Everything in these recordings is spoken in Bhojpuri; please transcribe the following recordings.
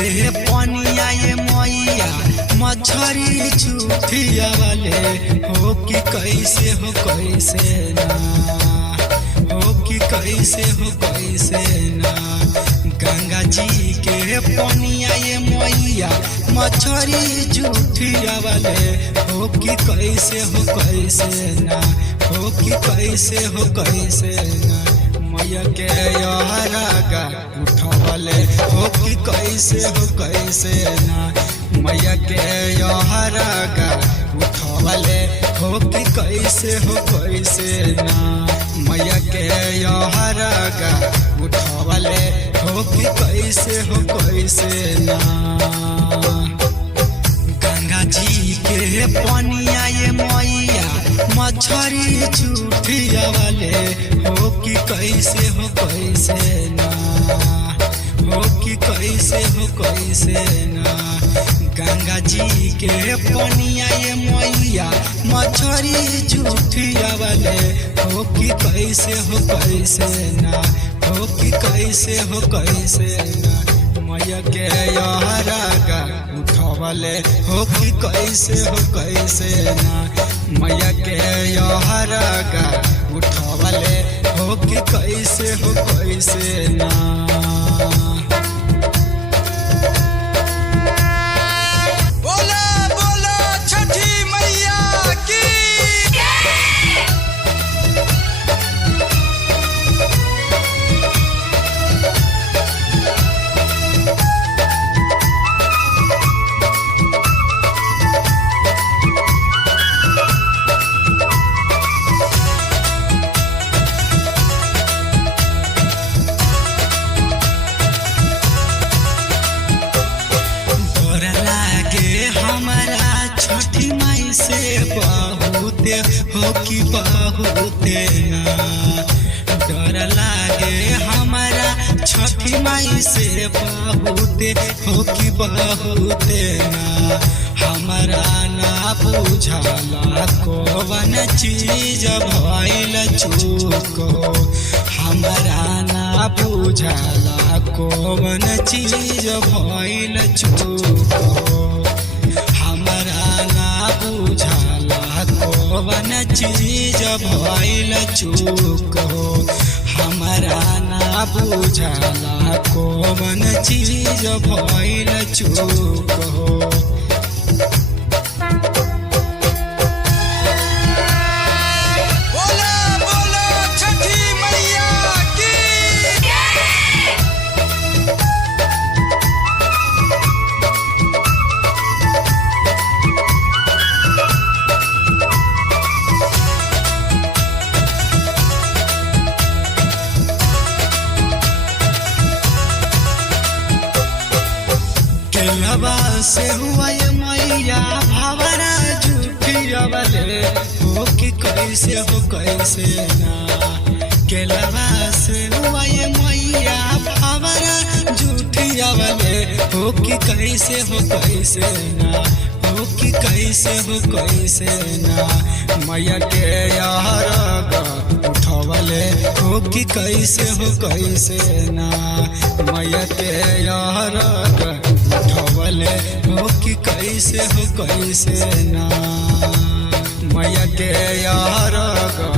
के पनिया ये मैया मछरी छुटिया वाले हो कि कैसे हो कैसे ना हो कि कैसे हो कैसे ना। गंगा जी के पनिया ये मैया मछरी झूठिया वाले हो कि कैसे हो कैसे ना हो कि कैसे हो कैसे ना। मैया के यहरागा उठवले हो कि कैसे हो कैसे ना। मैया के यहरागा उठवले हो कि कैसे हो कैसे ना। मैया के यहरागा उठवले हो कि कैसे हो कैसे ना। गंगा जी के पनिया ये मैया मछरी झूठिया वाले हो कि कैसे हो कैसे ना हो कि कैसे हो कैसे ना। गंगा जी के पनिया ये मैया मछरी झूठिया वाले हो कि कैसे हो कैसे ना हो कि कैसे हो कैसे ना। मैया के यहरागा उठवले हो कि कैसे हो कैसे ना। मैया के यहरागा उठवले हो कि कैसे हो कैसे ना। छठी माई से बहुते हो कि बहुते ना। डर लागे हमारा छठी माई से बहुते हो कि बहुते ना। हमारा ना बुझाला कौन चीज भइल चूक हमारा ना बुझाला कौन चीज भइल चूक। हमारा ना बुझाला कौन चीज भइल चूक हो। हमारा ना बुझाला कौन चीज भइल चूक हो। केलवा से हुआ ये मैया भावरा झूठिया वाले हो कि कैसे हो कैसे ना। केलवा से हुआ ये मैया भावरा झूठिया वाले हो कि कैसे हो कैसे ना हो कि कैसे हो कैसे ना। मैया के यहरागा उठवले हो कि कैसे हो कैसे ना। मैया के यहरागा उठवले हो कि कैसे हो कैसे ना। मैया के यहरागा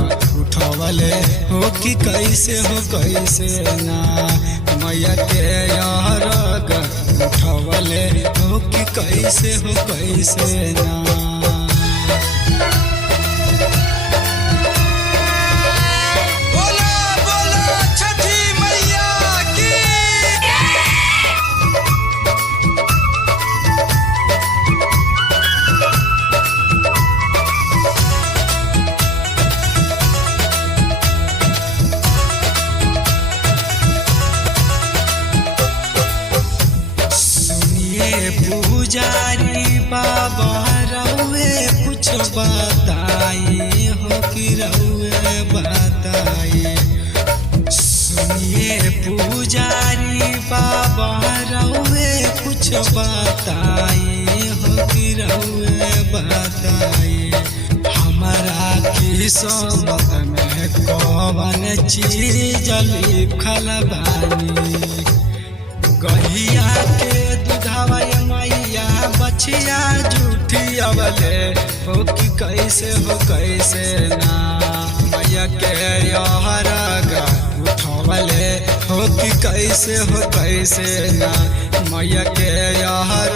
उठवले हो कि कैसे हो कैसे ना। मैया के यहरागा उठवले हो कि कैसे हो कैसे ना। पुजारी बाबा रउए कुछ बताइए हो कि रउए बताइए। सुनिए पुजारी बाबा रउए कुछ बताइए हो कि रउए बताइए। हमारा किस्मत में कौन चीज लिखल बानी गहिया के फुलवा मैया बछिया झूठी अवले हो कि कैसे ना मैया के यार उठवले हो कि कैसे ना मैया के यार